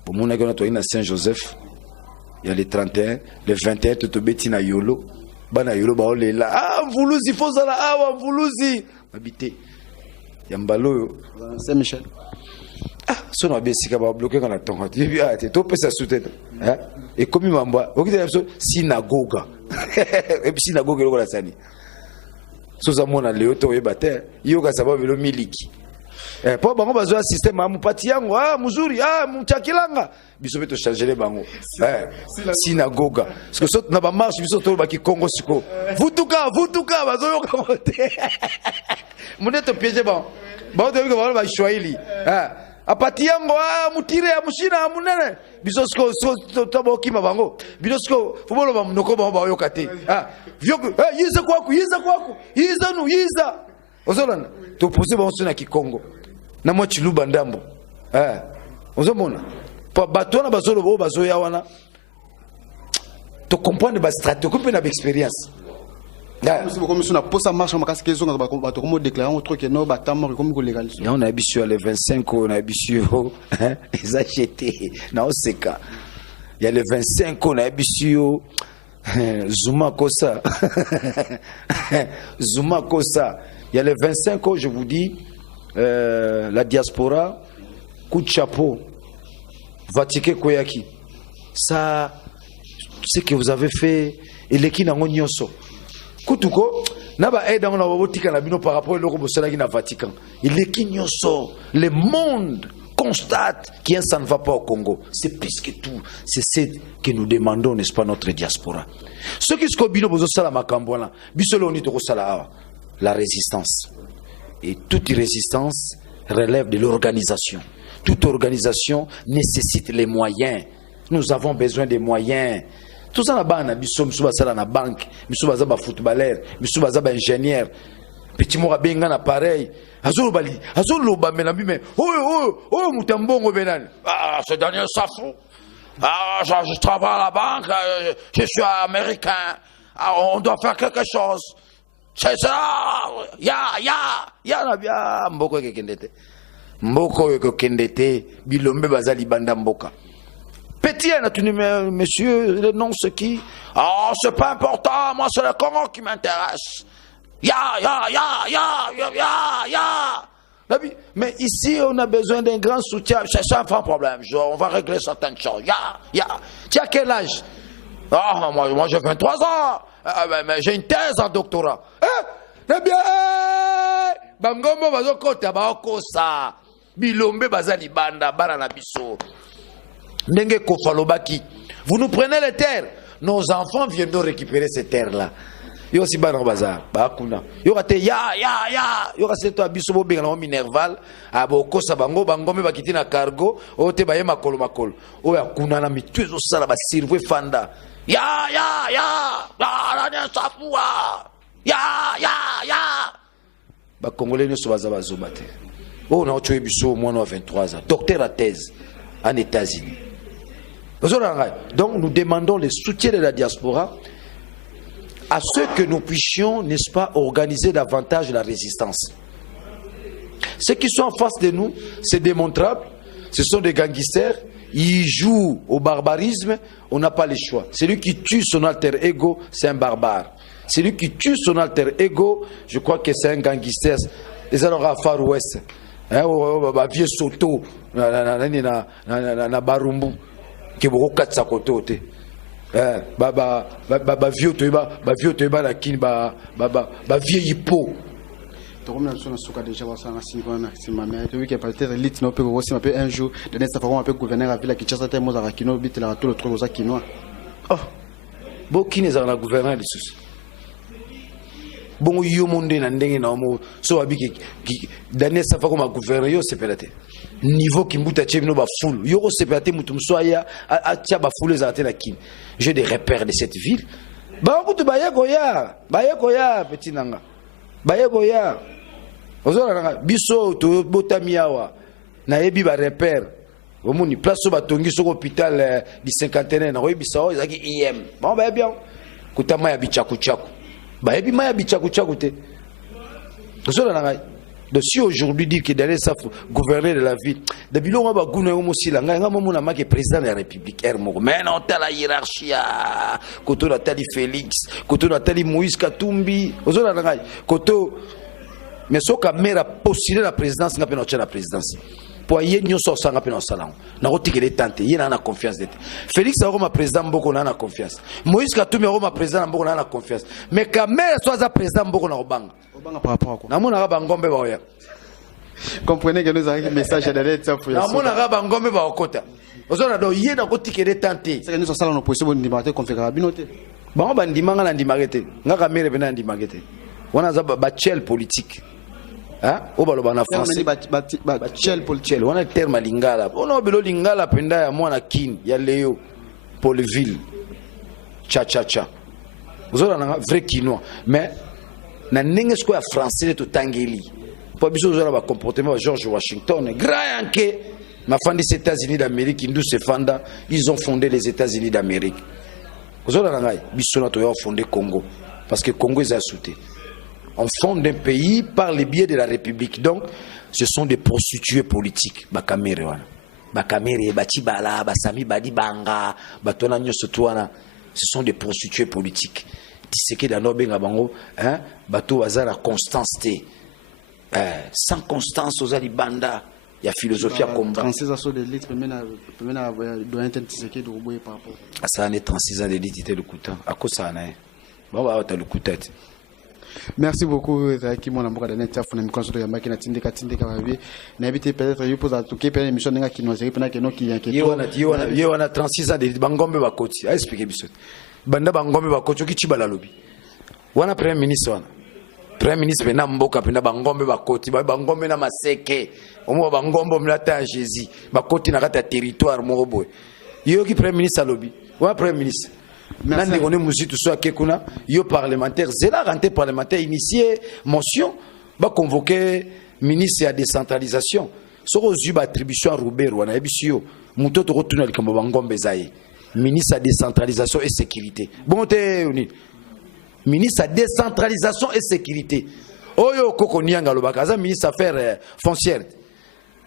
pour mon agona to ina Saint Joseph il y a les 31 le 21 to beti na yolo bana yolo ba olela mvuluzi fozala awa mvuluzi habité Yambalo Saint-Michel. Son abesika ba bloquer quand attend. Tu to pesa soutien. Et comme mamba, au kitu synagogue. Et puis synagogue lo la sani. Soza mona leo to yebate, yoga sababu lo miliki. Po bango bazo système amu pati yango muzuri muchakilanga. Biso beto changer bango. Synagogue. Parce que saute na ba marche biso to ba ki Congo siko. Vutuka bazo yoka mote. Muneto piège bon. Bon de ko ba Swahili. Apati yango mutire ya mushina munene. Biso sko to ba okima bango. Biso sko fubolo ba munoko ba yoka te. Vyoko yiza kwaku. Yiza nu yiza. Ozolana to poser ba sona ki Congo. Na mo chiluba ndambo. Ozomona. Pa batona bazolo bo bazo ya wana. To comprendre ba stratégie, comprendre ba expérience. Comme si on a posé marche en casque, on a déclaré un truc et non, comme légalisé. On a habitué les 25 on a habitué les achetés. Non, c'est cas. Il y a les 25 on a habitué Zuma Kosa. Zuma Kosa. Il y a les 25 ans, je vous dis, la diaspora, coup de chapeau, Vatike Koyaki. Ça, ce que vous avez fait, et les qui n'ont pas Kutuko, naba aide dans la botika na bino par rapport au logo qui na Vatican. Il est qui nyonso, le monde constate qu'il y a ça ne va pas au Congo. C'est plus que tout, c'est ce que nous demandons, n'est-ce pas, notre diaspora. Ce qui se bino bozo sala makambola, bisolo ni to sala la résistance. Et toute résistance relève de l'organisation. Toute organisation nécessite les moyens. Nous avons besoin des moyens. Tout ça là-bas, nous sommes na banque, nous sommes footballeur, nous sommes ingénieur. Petit mot benga na pareil. Azolo bali, azolo ba menabi mais oh mutambongo benan. Ce dernier s'affout. Je travaille à la banque, je suis américain. On doit faire quelque chose. C'est ça. Ya na bia mboko kendete. Mboko kendete bilombe bazali banda mboka. Petit, monsieur, le nom c'est qui? C'est pas important, moi c'est le Congo qui m'intéresse. Mais ici, on a besoin d'un grand soutien, c'est ça, pas un problème, on va régler certaines choses. Tu as quel âge? Moi j'ai 23 ans, mais j'ai une thèse en doctorat. Bangombo bazokota baokosa, bilombe bazali banda, barana biso. Vous nous prenez les terres, nos enfants viendront récupérer ces terres-là. Yo si ba na bazar ba kuna yo kate ya yo kaseto abiso bo benga na minerval aboko sa bango me bakiti na cargo o te ba ye makolo o ya kuna na mitwezo sala ba sirve fanda ya la safua ya ba congolais ne so baza bazobate o na ocho ebiso mwana wa 23 ans docteur à thèse en États-Unis. Donc nous demandons le soutien de la diaspora à ce que nous puissions, n'est-ce pas, organiser davantage la résistance. Ceux qui sont en face de nous, c'est démontrable, ce sont des gangsters, ils jouent au barbarisme, on n'a pas le choix. Celui qui tue son alter ego, c'est un barbare. Celui qui tue son alter ego, je crois que c'est un gangster. Les alors à Far West, vieux Soto, na Barumbu, qui est beaucoup de sa côté. Vieux toyeba la kin vieux hippo. Un jour, de gouverneur à Villa Kinshasa, tout le truc aux Akinois. Oh, Bokine est un gouverneur de bon yo monde na ndenge na mo so abi ki Daniel Safa comme gouverneur yo sepelate niveau kimbuta chebino ba foule yo sepelate mutum soya a tia ba foule za na kin j'ai des repères de cette ville ba kutu ba ya petit nanga ba ya ozola nanga biso to botamiawa na yebi ba repère omoni place so batongi soko hôpital du cinquantenaire na oyebisa o ezaki IM bon ba bien kutama ya bichaku ba yebi ma ya bichaku te ozola nanga. Donc si aujourd'hui dit que d'aller ça gouverner de la ville, de bilon on va gouverner au Mosila, nga maman na maki président de la République Hermo, mais non t'as la hiérarchie, koto na tali Félix, koto na tali Moïse Katumbi, ozola nanga, koto mais so ka mère a postulé la présidence nga pena la présidence. Pour y nyo so sanga pena salon. Na roti que les tante, y na confiance d'être. Félix a ma président mboko na confiance. Moïse Katumbi a ma président mboko na confiance. Mais ka mère soit a président mboko na obanga. Par rapport à quoi? Namona bangombe baoya. Comprenez que nous avons un message à donner ça pour Namona bangombe baokota. Ozona do yena koti kele tante. C'est que nous sommes en opposition pour ndimate confédération binote. Bango bandimanga na ndimagete. Ngaka mere bena ndimagete. Wana za ba chel politique. Hein? Obaloba na français. Ba chel politique. Wana terme lingala. Ono belo lingala penda ya mwana kin ya Léo Paulville. Cha. Ozona na vrai quinois. Mais na ndenge sko ya français to tangeli po biso zona ba comportement George Washington grand yanke ma fandi des États-Unis d'Amérique indus se fanda ils ont fondé les États-Unis d'Amérique zona ngai biso na to yo fondé Congo parce que Congo est assouté on fonde un pays par le biais de la République donc ce sont des prostituées politiques ba kamere wana ba kamere ba tibala ba sami badi banga ba tona nyoso twana ce sont des prostituées politiques. C'est que dans nos benga bango, hein, bateau hasard à constance té, sans constance aux alibanda, il y a philosophie à combat. 36 ans d'élite, maintenant doit intentifier de rebouiller par rapport. Ah ça en est 36 ans d'élite, c'était le couteau. À quoi ça en est? Bon bah t'as le couteau. Merci beaucoup Zaki mon amour d'année taf na mikonso ya makina tindeka babi na habité peut-être yo posa tout qui peut émission nga kino zeri pena keno ki yanke yo wana 36 ans de bangombe bakoti a expliquer biso banda bangombe bakoti ki chibala lobi wana premier ministre pena mboka pena bangombe bakoti bangombe na maseke omo bangombe mlata Jésus bakoti na kata territoire mo boy yo ki premier ministre lobi wana premier ministre. Merci. On est musique soit kuna yo parlementaire zela rentrée parlementaire initié motion va convoquer ministre à décentralisation sur aux attribution à Robert wana ebisio muto to retourner le kambo bangombe zaye ministre à décentralisation et sécurité bon te uni ministre à décentralisation et sécurité oyo koko nianga lobaka za ministre affaires foncières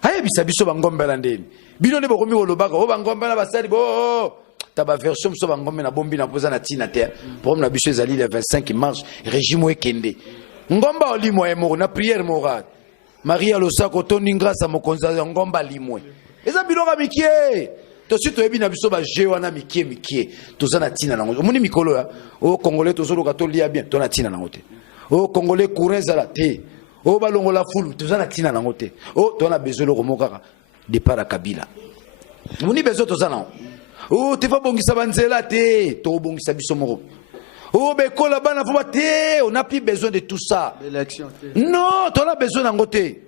haye bisabiso bangombe landeni bino ne bokomi lobaka o bangombe na basali bo taba version so bangombe na bombi na poza na tina terre pour na biso ezali le 25 mars régime ekende ngomba olimo emo na prière morale Maria Losako toni grâce à mokonza ngomba limwe eza bilonga mikie to sito ebi na biso ba jewa na mikie toza na tina nango omoni mikolo ya o congolais tozo loka to lia bien to na tina nango te o congolais coureza la te o balongola fulu toza na tina nango te o to na besoin lo komokaka de para Kabila omoni besoin toza nango. Oh, tu vas bongisa banzela te, to bongisa biso moko. Oh, bekola bana foba te, on n'a plus besoin de tout ça. Non, tu as besoin d'un côté.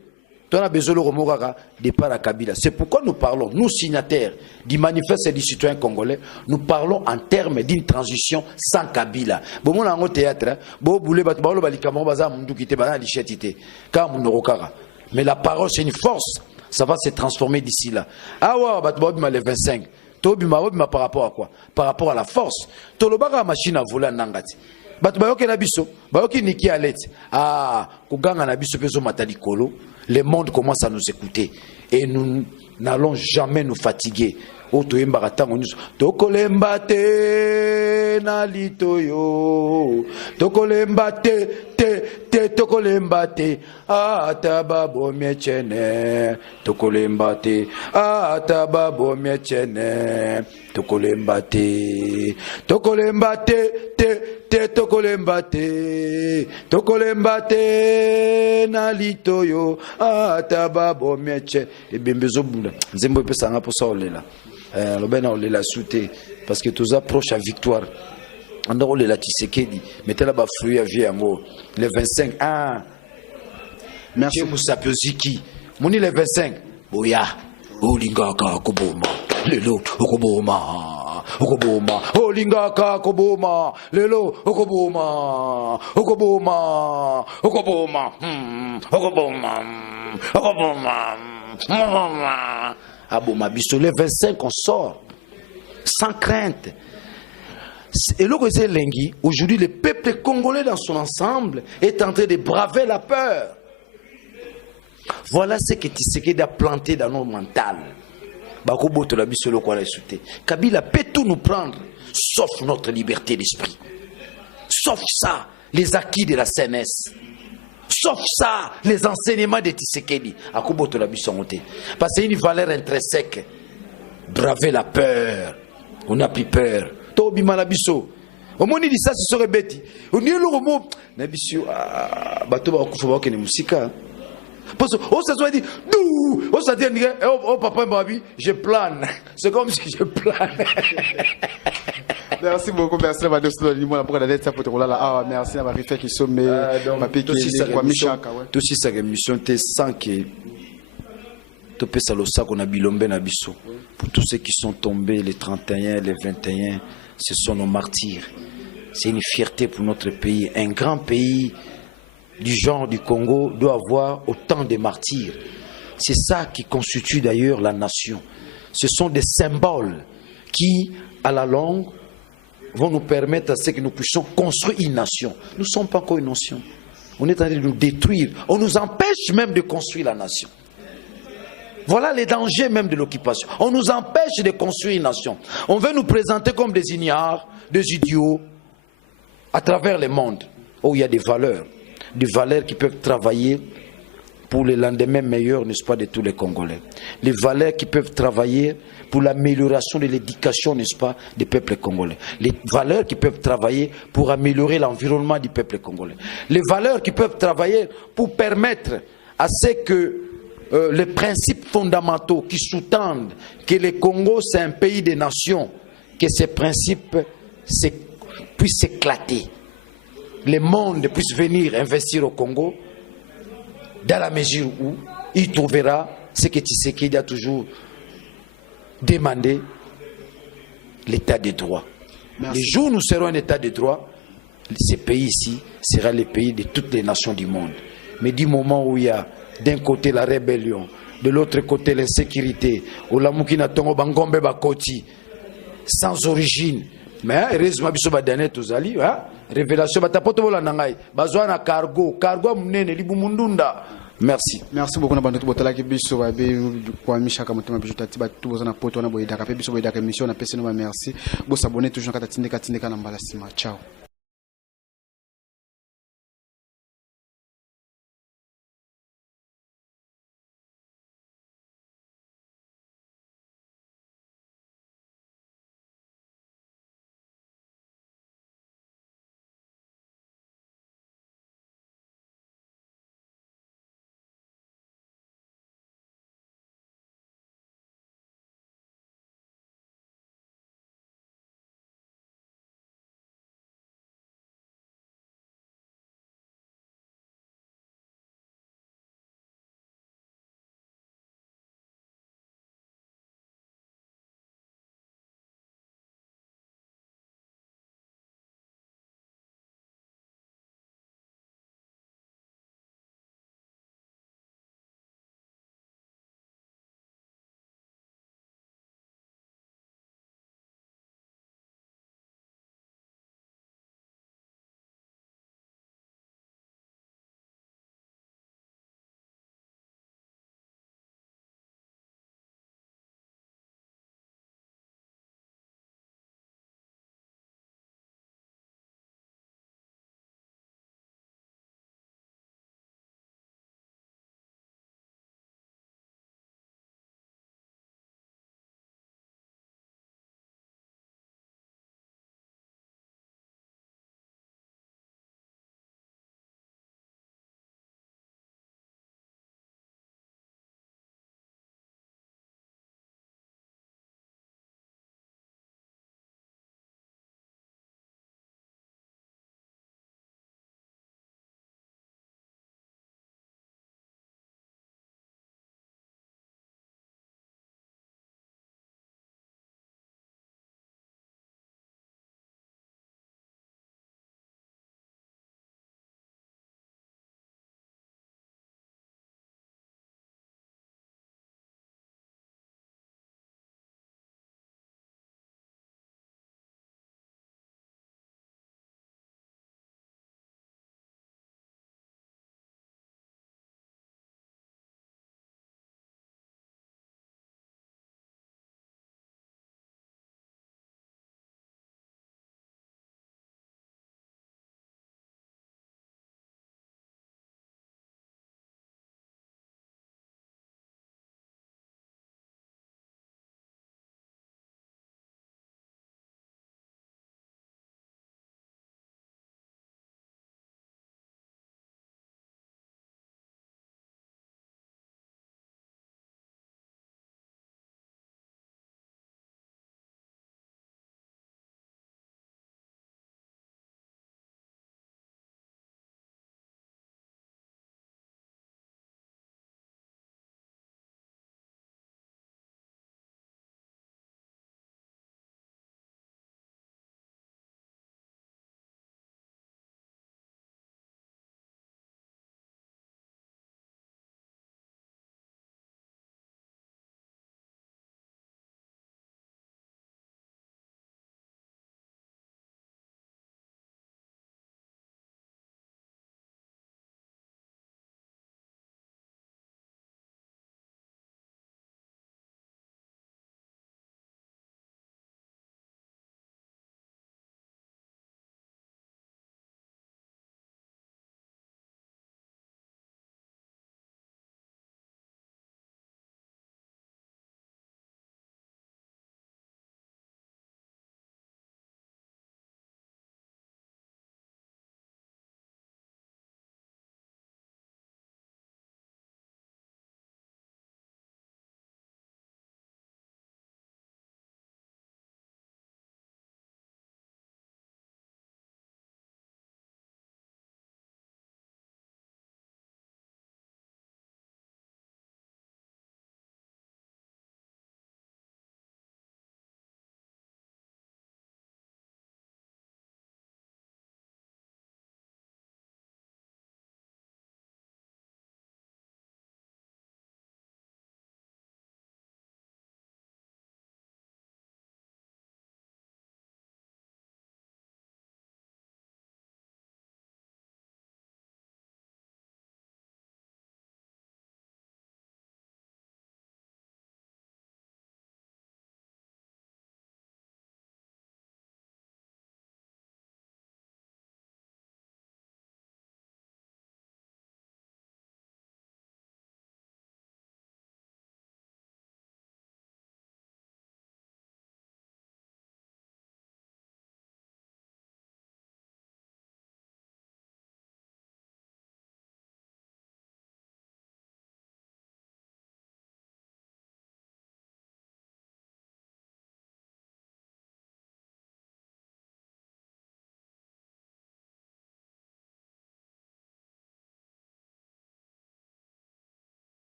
Tu as besoin de remoraka de par Kabila. C'est pourquoi nous parlons, nous signataires du manifeste des citoyens congolais, nous parlons en termes d'une transition sans Kabila. Bon, mon ango théâtre, bon boulé bat balo balikamo baza mundu kité bana lichetité. Ka munokara. Mais la parole c'est une force, ça va se transformer d'ici là. Ah ouais, bat balo le 25. Par rapport à quoi? Par rapport à la force. Tolobaka machine à voler en Nangati. Bayoke na biso, bayoke niki alete. Ah, kuganga na biso peso matali kolo. Le monde commence à nous écouter et nous n'allons jamais nous fatiguer. Otoyemba katango nyuso. Tokolemba te na litoyo. Tokolemba te tokolemba te. Ataba bomiechene. Tokolemba te. Ataba bomiechene. Tokolemba te. Tokolemba te tokolemba te. Tokolemba te na litoyo. Ataba bomiechene. Et bien bezo bunda. Nzembo pesa nga posa olela. Le ben on la souté parce que tous approche à victoire andako le la Tshisekedi mettez là-bas fruit à vie yango le 25 ah merci Musapyoziki moni le 25 boya olingaka koboma lelo okoboma olingaka koboma lelo okoboma aboma biso le 25 on sort sans crainte. Et le Lengui, aujourd'hui, le peuple congolais dans son ensemble est en train de braver la peur. Voilà ce que Tshisekedi a planté dans nos mentales. Kabila peut tout nous prendre, sauf notre liberté d'esprit. Sauf ça, les acquis de la CNS. Sauf ça, les enseignements de Tshisekedi. Parce que c'est une valeur intrinsèque. Braver la peur. On n'a plus peur. Tobi malabiso. Au moins dit ça ce serait bête. On dit le mot nabiso bato ba kufa ba kene musika. Parce que on se soit dit dou, on se dit oh papa babi, je plane. C'est comme si je plane. Merci beaucoup, merci à Madame Solimo pour la lettre pour la ah merci à Marie fait qui sont mes papiers qui quoi Michaka ouais. Tout si sa émission te sans que tout peut ça le sac on a bilombe na biso. Pour tous ceux qui sont tombés les 31, les 21, ce sont nos martyrs. C'est une fierté pour notre pays. Un grand pays du genre du Congo doit avoir autant de martyrs. C'est ça qui constitue d'ailleurs la nation. Ce sont des symboles qui, à la longue, vont nous permettre à ce que nous puissions construire une nation. Nous ne sommes pas encore une nation. On est en train de nous détruire. On nous empêche même de construire la nation. Voilà les dangers même de l'occupation. On nous empêche de construire une nation. On veut nous présenter comme des ignares, des idiots, à travers le monde, où il y a des valeurs qui peuvent travailler pour le lendemain meilleur, n'est-ce pas, de tous les Congolais. Les valeurs qui peuvent travailler pour l'amélioration de l'éducation, n'est-ce pas, des peuples congolais. Les valeurs qui peuvent travailler pour améliorer l'environnement du peuple congolais. Les valeurs qui peuvent travailler pour permettre à ce que les principes fondamentaux qui sous-tendent que le Congo c'est un pays des nations, que ces principes puissent s'éclater. Le monde puisse venir investir au Congo dans la mesure où il trouvera ce que Tshisekedi a toujours demandé, l'état de droit. Merci. Le jour où nous serons un état de droit, ce pays ici sera le pays de toutes les nations du monde. Mais du moment où il y a d'un côté la rébellion, de l'autre côté l'insécurité, ou la moukina tongo bangombe bakoti, sans origine. Mais heureusement, biso badane tozali, révélation batapoto bola nangai, bazwa na cargo munene libu mundunda. Merci. Merci beaucoup na bantu botala ki biso ba be kwa mishaka motema biso tati ba tu bozana poto na boyidaka pe biso boyidaka émission na pese no ba merci. Bo s'abonner toujours kata tindeka na mbala sima. Ciao.